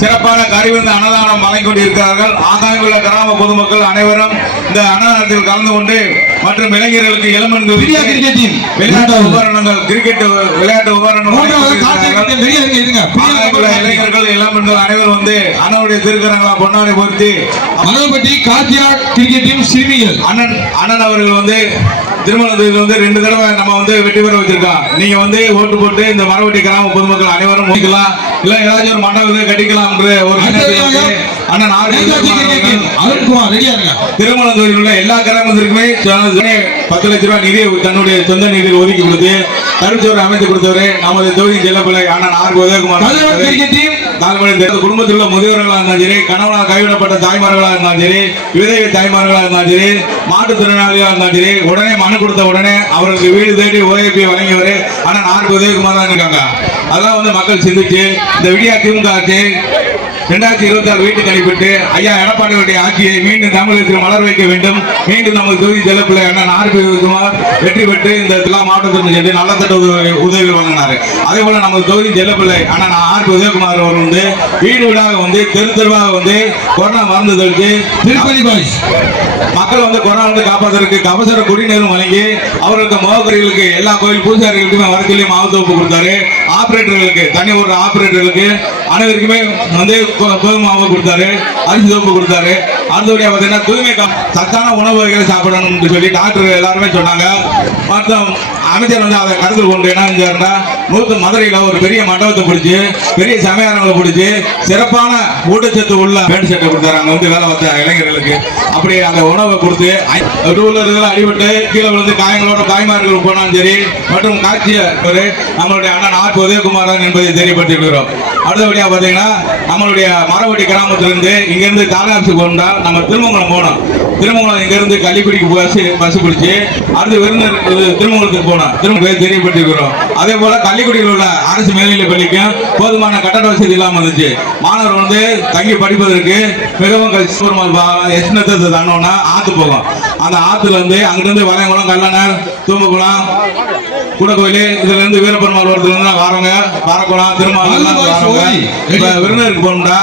சிறப்பான கருவிருந்து அன்னதானம் வழங்கிக் கொண்டிருக்கிறார்கள். ஆங்காங்குள்ள கிராம பொதுமக்கள் அனைவரும் இந்த அன்னதானத்தில் கலந்து கொண்டு மற்றும் இளைஞர்களுக்கு டீம் விளையாட்டு உபகரணங்கள் கிரிக்கெட் விளையாட்டு உபகரணங்கள் இளைஞர்கள் இளமன்கள் அனைவரும் வந்து அண்ணனுடைய திருக்கரங்களா பொன்னாடை பொருத்தி மணல்பட்டி கார்த்தியா கிரிக்கெட் டீம் சிறுமிகள். அண்ணன் அண்ணன் அவர்கள் வந்து திருமணத்தில் வந்து ரெண்டு தடவை நம்ம வந்து வெற்றி பெற வச்சிருக்கோம் நீங்க வந்து ஓட்டு போட்டு இந்த மரவட்டி கிராம பொதுமக்கள் அனைவரும் முடிக்கலாம் இல்ல ஏதாச்சும் ஒரு மண்டபத்தை கட்டிக்கலாம் ஒரு இருங்க. திருமணத்தில் உள்ள எல்லா கிராமத்திற்குமே பத்து லட்ச ரூபாய் நிதியை தன்னுடைய சொந்த நிதியில் ஒதுக்கி கொடுத்து கருச்சோறு அமைத்து கொடுத்தவரு நமது தொகுதி செல்லப்பிள்ளை அண்ணன் ஆர். உதயகுமார் கதிரவன் கிரிக்கெட் குடும்பத்தில் உள்ள முதியவர்களாக இருந்தாலும் சரி கணவனாக கைவிடப்பட்ட தாய்மார்களாக இருந்தாலும் சரி விதவை தாய்மார்களாக இருந்தாலும் சரி மாற்றுத்திறனாளிகளாக இருந்தாலும் சரி உடனே மனு கொடுத்த உடனே அவர்களுக்கு வீடு தேடி ஓஏபி வழங்கியவர் ஆனால் நான்கு உதயகுமார் தான் இருக்காங்க. அதெல்லாம் வந்து மக்கள் சிந்திச்சு இந்த விடியா திமுக ஆட்சி ரெண்டாயிரத்தி இருபத்தி ஆறு வீட்டுக்கு அனுப்பிட்டு ஐயா எடப்பாடியுடைய ஆட்சியை மீண்டும் தமிழகத்தில் மலர் வைக்க வேண்டும். மீண்டும் நமது தொகுதி செல்லப்பிள்ளை அண்ணன் ஆர் பி குமார் வெற்றி பெற்று இந்த எல்லா மாவட்டத்திலும் சென்று நலத்திட்ட உதவி உதவி வழங்கினார். அதே போல நமது தொகுதி செல்லப்பிள்ளை அண்ணன் ஆர் பி உதயகுமார் அவர் வந்து வீடு வீடாக வந்து தெரு தெருவாக வந்து கொரோனா மருந்து தெளித்து திருப்பதி பாய்ஸ் மக்கள் வந்து கொரோனா வந்து காப்பாற்றுறதுக்கு கபசர குடிநீரும் வழங்கி அவர்களுக்கு முகக்கறிகளுக்கு எல்லா கோயில் பூசாரிகளுக்குமே வர சொல்லி மாவுத்தோப்பு கொடுத்தாரு. ஆபரேட்டர்களுக்கு தனி ஒரு ஆபரேட்டர்களுக்கு அனைவருக்குமே வந்து கோ- கோதுமை மாவு கொடுத்தாரு அரிசி தோப்பு கொடுத்தாரு. அடுத்தபடியாக பார்த்தீங்கன்னா தூய்மை சத்தான உணவு வகைகளை சாப்பிடணும்னு சொல்லி டாக்டர் எல்லாருமே சொன்னாங்க. மற்ற அமைச்சர் வந்து அதை கருத்தில் கொண்டு என்ன செஞ்சாருன்னா நூத்து மதுரையில் ஒரு பெரிய மண்டபத்தை பிடிச்சி பெரிய சமயாரங்களை பிடிச்சி சிறப்பான ஊட்டச்சத்து உள்ள பேண்ட் செட்டை கொடுத்தாரு. அங்கே வந்து வேலை பார்த்த இளைஞர்களுக்கு. அப்படி அந்த உணவை கொடுத்து ஐ- டூ அடிபட்டு கீழே விழுந்து காயங்களோட தாய்மார்கள் போனாலும் சரி மற்றும் காட்சிய ஒரு நம்மளுடைய அண்ணன் ஆர். உதயகுமாரன் என்பதை தெரியப்படுத்திருக்கிறோம் அடுத்தபடியாக பார்த்தீங்கன்னா நம்மளுடைய மரவட்டி கிராமத்திலிருந்து இங்கேருந்து தாலாப்ஸுக்கு கொண்டா நம்ம திருமங்கலம் போனோம் திருமங்கலம் இங்கேருந்து கள்ளிக்குடிக்கு பஸ் பஸ் பிடிச்சி அடுத்து விருந்தர் திருமங்கலத்துக்கு போனோம் திரும்ப பேர் தெரியப்பட்டிருக்கிறோம் அதே போல் கள்ளிக்குடியில் உள்ள அரசு மேல்நிலைப் பள்ளிக்கும் போதுமான கட்டட வசதி இல்லாமல் இருந்துச்சு. மாணவர் வந்து தங்கி படிப்பதற்கு மிகவும் எஸ்னத்தை தானோன்னா ஆற்று போகும். அந்த ஆத்துல இருந்து அங்கிருந்து வளையங்குளம் கல்லணர் தூம்பக்குளம் கூடக்கோயில் இதுல இருந்து வீரப்பெருமாள் வரதுல இருந்து வரவங்க பாரக்குளம் திருமாவளம் வரவங்க இப்ப விருந்தருக்கு போகணும்டா.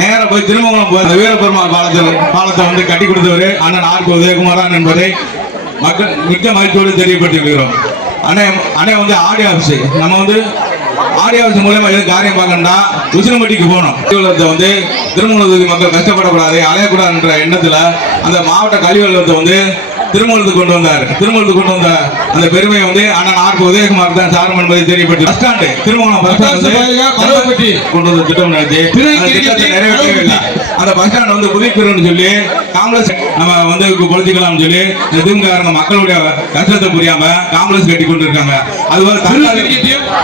நேரா போய் திருமங்கலம் போய் அந்த வீரப்பெருமாள் பாலத்தில் பாலத்தை வந்து கட்டி கொடுத்தவர் அண்ணன் ஆர் உதயகுமாரன் என்பதை மக்கள் மிக்க மகிழ்ச்சியோடு தெரியப்பட்டிருக்கிறோம் அண்ணே அண்ணே வந்து ஆடியோ ஆஃபீஸ் நம்ம வந்து ஆடியோ ஆஃபீஸ் மூலமா எதுவும் காரியம் பார்க்கணும்னா உசிலம்பட்டிக்கு போகணும். கல்வி வந்து திருமணத்துக்கு மக்கள் கஷ்டப்படக்கூடாது அலையக்கூடாதுன்ற எண்ணத்துல அந்த மாவட்ட கல்வி வந்து திருமணத்துக்கு கொண்டு வந்தார். திருமணத்துக்கு கொண்டு வந்த அந்த பெருமையை வந்து அண்ணன் ஆர் உதயகுமார் தான் சாரம் என்பதை தெரியப்பட்டு பஸ் ஸ்டாண்டு திருமணம் பஸ் ஸ்டாண்ட். கொண்டு வந்த திட்டம் நடத்தி திட்டத்தை நிறைவேற்றவே இல்லை. அந்த பஸ் ஸ்டாண்ட் வந்து புதுப்பிக்கணும்னு சொல்லி காங்கிரஸ் நம்ம வந்து பொழுத்திக்கலாம்னு சொல்லி இந்த திமுக மக்களுடைய கஷ்டத்தை புரியாம காங்கிரஸ் கட்டி கொண்டு இருக்காங்க அதுபோல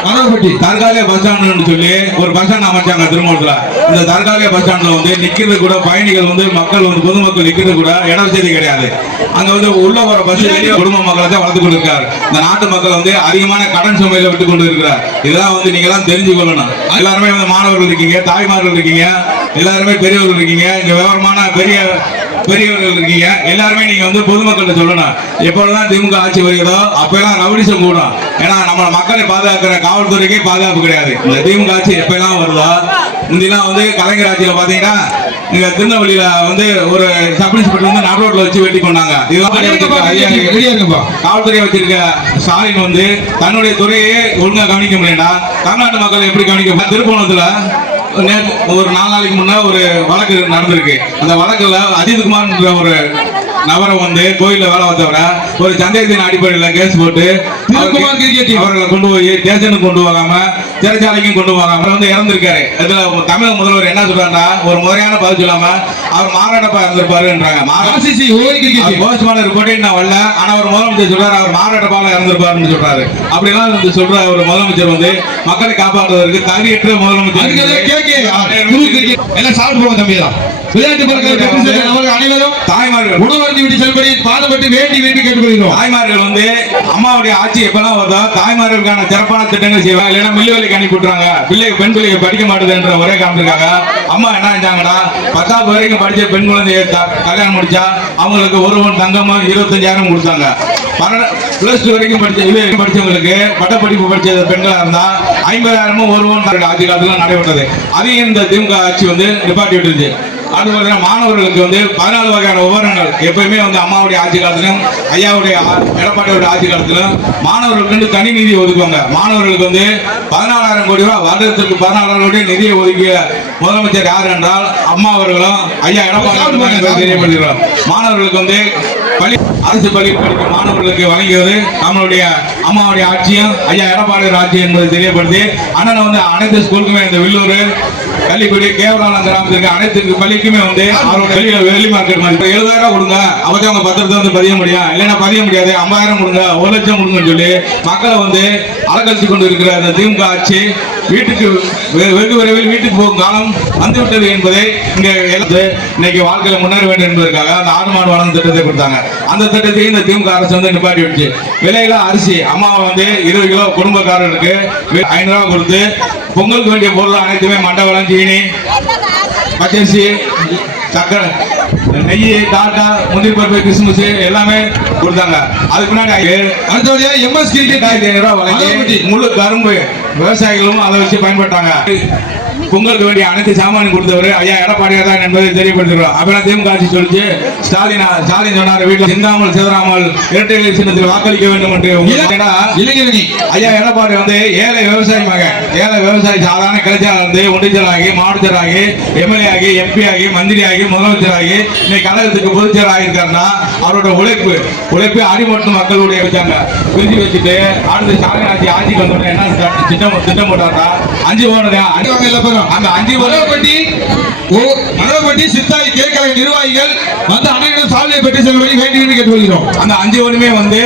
மணல்பட்டி தற்காலிக பஸ் ஸ்டாண்டுன்னு சொல்லி ஒரு பஸ் ஸ்டாண்ட் அமைச்சாங்க திருமணத்துல இந்த தற்காலிக பஸ் ஸ்டாண்ட்ல வந்து நிக்கிறது கூட பயணிகள் வந்து மக்கள் வந்து பொதுமக்கள் நிக்கிறது கூட இட வசதி கிடையாது. அங்க வந்து உள்ள போற பஸ் வெளியே குடும்ப மக்களை தான் வளர்த்து கொண்டிருக்காரு இந்த நாட்டு மக்கள் வந்து அதிகமான கடன் சுமையில விட்டு கொண்டு இருக்கிறார் இதெல்லாம் வந்து நீங்க எல்லாம் தெரிஞ்சு கொள்ளணும் எல்லாருமே வந்து மாணவர்கள் இருக்கீங்க தாய்மார்கள் இருக்கீங்க எல்லாருமே பெரியவர்கள் இருக்கீங்க இங்க விவரமான பெரிய பெரியவர்கள் இருக்கீங்க. எல்லாருமே நீங்க வந்து பொதுமக்கள்கிட்ட சொல்லணும். எப்பொழுதுதான் திமுக ஆட்சி வருகிறதோ அப்பெல்லாம் ரவுடிசம் கூடும். ஏன்னா நம்ம மக்களை பாதுகாக்கிற காவல்துறைக்கே பாதுகாப்பு கிடையாது. இந்த திமுக ஆட்சி எப்பெல்லாம் வருதோ முந்திலாம் வந்து கலைஞர் ஆட்சியில பாத்தீங்கன்னா இங்க திருநெல்வேலியில வந்து ஒரு சப் இன்ஸ்பெக்டர் வந்து நடு ரோட்ல வச்சு வெட்டி கொண்டாங்க காவல்துறை வச்சிருக்க ஸ்டாலின் வந்து தன்னுடைய துறையே ஒழுங்கா கவனிக்க முடியலடா. தமிழ்நாட்டு மக்கள் எப்படி கவனிக்க திருப்பணத்துல ஒரு நாலு நாளைக்கு முன்ன ஒரு வழக்கு நடந்திருக்கு. அந்த வழக்குல அஜித்குமார்ன்ற ஒரு நபரை வந்து கோயில்ல வேலை பார்த்தவரை ஒரு சந்தேகத்தின் அடிப்படையில் கேஸ் போட்டு திருக்குமார் கிரிக்கெட். அவர்களை கொண்டு போய் ஸ்டேஷனுக்கு கொண்டு போகாம சிறைச்சாலைக்கும் கொண்டு போகாம வந்து இறந்திருக்காரு. இதுல தமிழக முதல்வர் என்ன சொல்றாருன்னா ஒரு முறையான பதில் சொல்லாம அவர் மாறாடப்பா இறந்திருப்பாருன்றாங்க. மாறாட ஆர்சிசி ஓய் கிரிக்கெட் டீம். போஸ்ட்மான் ரிப்போர்ட்டே நான் வரல ஆனா ஒரு முதலமைச்சர் சொல்றாரு அவர் மாறாட்டப்பால இறந்திருப்பாருன்னு சொல்றாரு. அப்படிலாம் வந்து சொல்ற ஒரு முதலமைச்சர் வந்து மக்களை காப்பாற்றுவதற்கு தகுதியற்ற முதலமைச்சர் எல்லாம் சாப்பிட்டு போங்க தம்பி எல்லாம் விளையாட்டு சென்ற அவர்கள் அனைவரும் தாய்மார்கள். உணவருந்தி விட்டு செல்படி பாதப்பட்டு வேண்டி வேண்டி கேட்டுக்கொள்கிறோம். தாய்மார்கள் வந்து அம்மாவுடைய ஆட்சி எப்பெல்லாம் வருதோ தாய்மார்களுக்கான சிறப்பான திட்டங்கள் செய்வாங்க. இல்லைன்னா மில்லு வேலைக்கு அனுப்பி விட்டுறாங்க. பிள்ளை பெண் பிள்ளைங்க படிக்க மாட்டேதுன்ற ஒரே காமிச்சிருக்காங்க அம்மா என்ன செஞ்சாங்கடா பத்தாவது வரைக்கும் படிச்ச பெண் குழந்தைய கல்யாணம் முடிச்சா அவங்களுக்கு ஒரு பவுன் தங்கமும் இருபத்தஞ்சாயிரம் கொடுத்தாங்க. பிளஸ் டூ வரைக்கும் படிச்ச இது படிச்சவங்களுக்கு பட்டப்படிப்பு படிச்ச பெண்களா இருந்தா ஐம்பதாயிரமும் ஒரு பவுன் ஆட்சி காலத்துல நடைபெற்றது. அதையும் இந்த திமுக ஆட்சி வந்து நிப்பாட்டி விட்டுருச்சு. அது பார்த்தீங்கன்னா மாணவர்களுக்கு வந்து பதினாலு வகையான உபகரணங்கள் எப்பயுமே வந்து அம்மாவுடைய ஆட்சி காலத்திலும் ஐயாவுடைய ஆ- எடப்பாடியோட ஆட்சி காலத்திலும் மாணவர்களுக்கு வந்து தனி நிதி ஒதுக்குவாங்க. மாணவர்களுக்கு வந்து பதினாலாயிரம் கோடி ரூபாய் வருடத்திற்கு பதினாலாயிரம் கோடி நிதியை ஒதுக்கிய முதலமைச்சர் யார் என்றால் அம்மா அவர்களும் ஐயா எடப்பாடி தெரியப்படுகிறோம் மாணவர்களுக்கு வந்து பள்ளி அரசு பள்ளியில் படிக்கும் மாணவர்களுக்கு வழங்கியது நம்மளுடைய அம்மாவுடைய ஆட்சியும் ஐயா எடப்பாடியோட ஆட்சி என்பதை தெரியப்படுத்தி அண்ணன் வந்து அனைத்து ஸ்கூலுக்குமே இந்த வில்லூர் கள்ளிக்குடி கேவலாலம் கிராமத்திற்கு அனைத்து பள்ளிக்குமே வந்து அவரோட வெளியில வெளி மார்க்கெட் மாதிரி. எழுபதாயிரம் கொடுங்க. அப்பதான் அவங்க பத்திரத்தை வந்து பதிய முடியும் இல்லைன்னா பதிய முடியாது. ஐம்பதாயிரம் கொடுங்க. ஒரு லட்சம் கொடுங்கன்னு சொல்லி மக்களை வந்து அலக்கழிச்சு கொண்டு இருக்கிற அந்த திமுக ஆட்சி வீட்டுக்கு வெகு விரைவில் வீட்டுக்கு போகும் காலம் வந்துவிட்டது என்பதை இங்க இன்னைக்கு வாழ்க்கையில முன்னேற வேண்டும் என்பதற்காக அந்த ஆடு மாடு வளர்ந்த திட்டத்தை கொடுத்தாங்க. அந்த திட்டத்தையும் இந்த திமுக அரசு வந்து நிப்பாட்டி விட்டுச்சு. விலையில அரிசி அம்மாவை வந்து இருபது கிலோ குடும்பக்காரர்களுக்கு ஐநூறு ரூபாய் கொடுத்து பொங்கலுக்கு வேண்டிய பொருள் அனைத்துமே மண்டபம் சீனி பச்சரிசி சக்கரை நெய் டாட்டா முந்திரி பருப்பு கிறிஸ்மஸ் எல்லாமே கொடுத்தாங்க. அதுக்கு முன்னாடி அடுத்தபடியா எம்எஸ் கிரிக்கெட் ரெண்டாயிரத்தி ஐநூறு ரூபாய் வழங்கி முழு கரும்பு விவசாயிகளும் அதை வச்சு பயன்பட்டாங்க பொங்கலுக்கு வேண்டிய அனைத்து சாமானும் கொடுத்தவர். ஐயா எடப்பாடியார் தான் என்பதை தெரியப்படுத்துகிறோம். அப்பெல்லாம் திமுக ஆட்சி சொல்லிச்சு ஸ்டாலின் ஸ்டாலின் சொன்னார் வீட்டில் சிந்தாமல் சிதறாமல் இரட்டை இலை சின்னத்தில் வாக்களிக்க வேண்டும் என்று இளைஞரணி ஐயா எடப்பாடி வந்து ஏழை விவசாயி மகன். ஏழை விவசாயி சாதாரண கிளைச்சாளர் இருந்து ஒன்றிச்சலாகி மாவட்டச்சலாகி எம்எல்ஏ ஆகி எம்பி ஆகி மந்திரி ஆகி முதலமைச்சர் ஆகி இன்னைக்கு கழகத்துக்கு பொதுச்செயலர் ஆகியிருக்காருன்னா அவரோட உழைப்பு உழைப்பு அடிமட்டும் மக்களுடைய வச்சாங்க பிரிஞ்சு வச்சுட்டு அடுத்து ஸ்டாலின் ஆட்சி ஆட்சிக்கு வந்தோடனே என்ன திட்டம் திட்டம் போட்டாரா? அஞ்சு பவுனுங்க அஞ்சு வாங்க எல்லா அந்த அஞ்சு பவுன் மணவப்பட்டி ஓ சித்தாய் கேட்கலை நிர்வாகிகள் வந்து அனைவரும் சாதனை பெற்று செல்வதை வேண்டி கேட்டு கேட்டுக்கொள்கிறோம். அந்த அஞ்சு ஒன்றுமே வந்து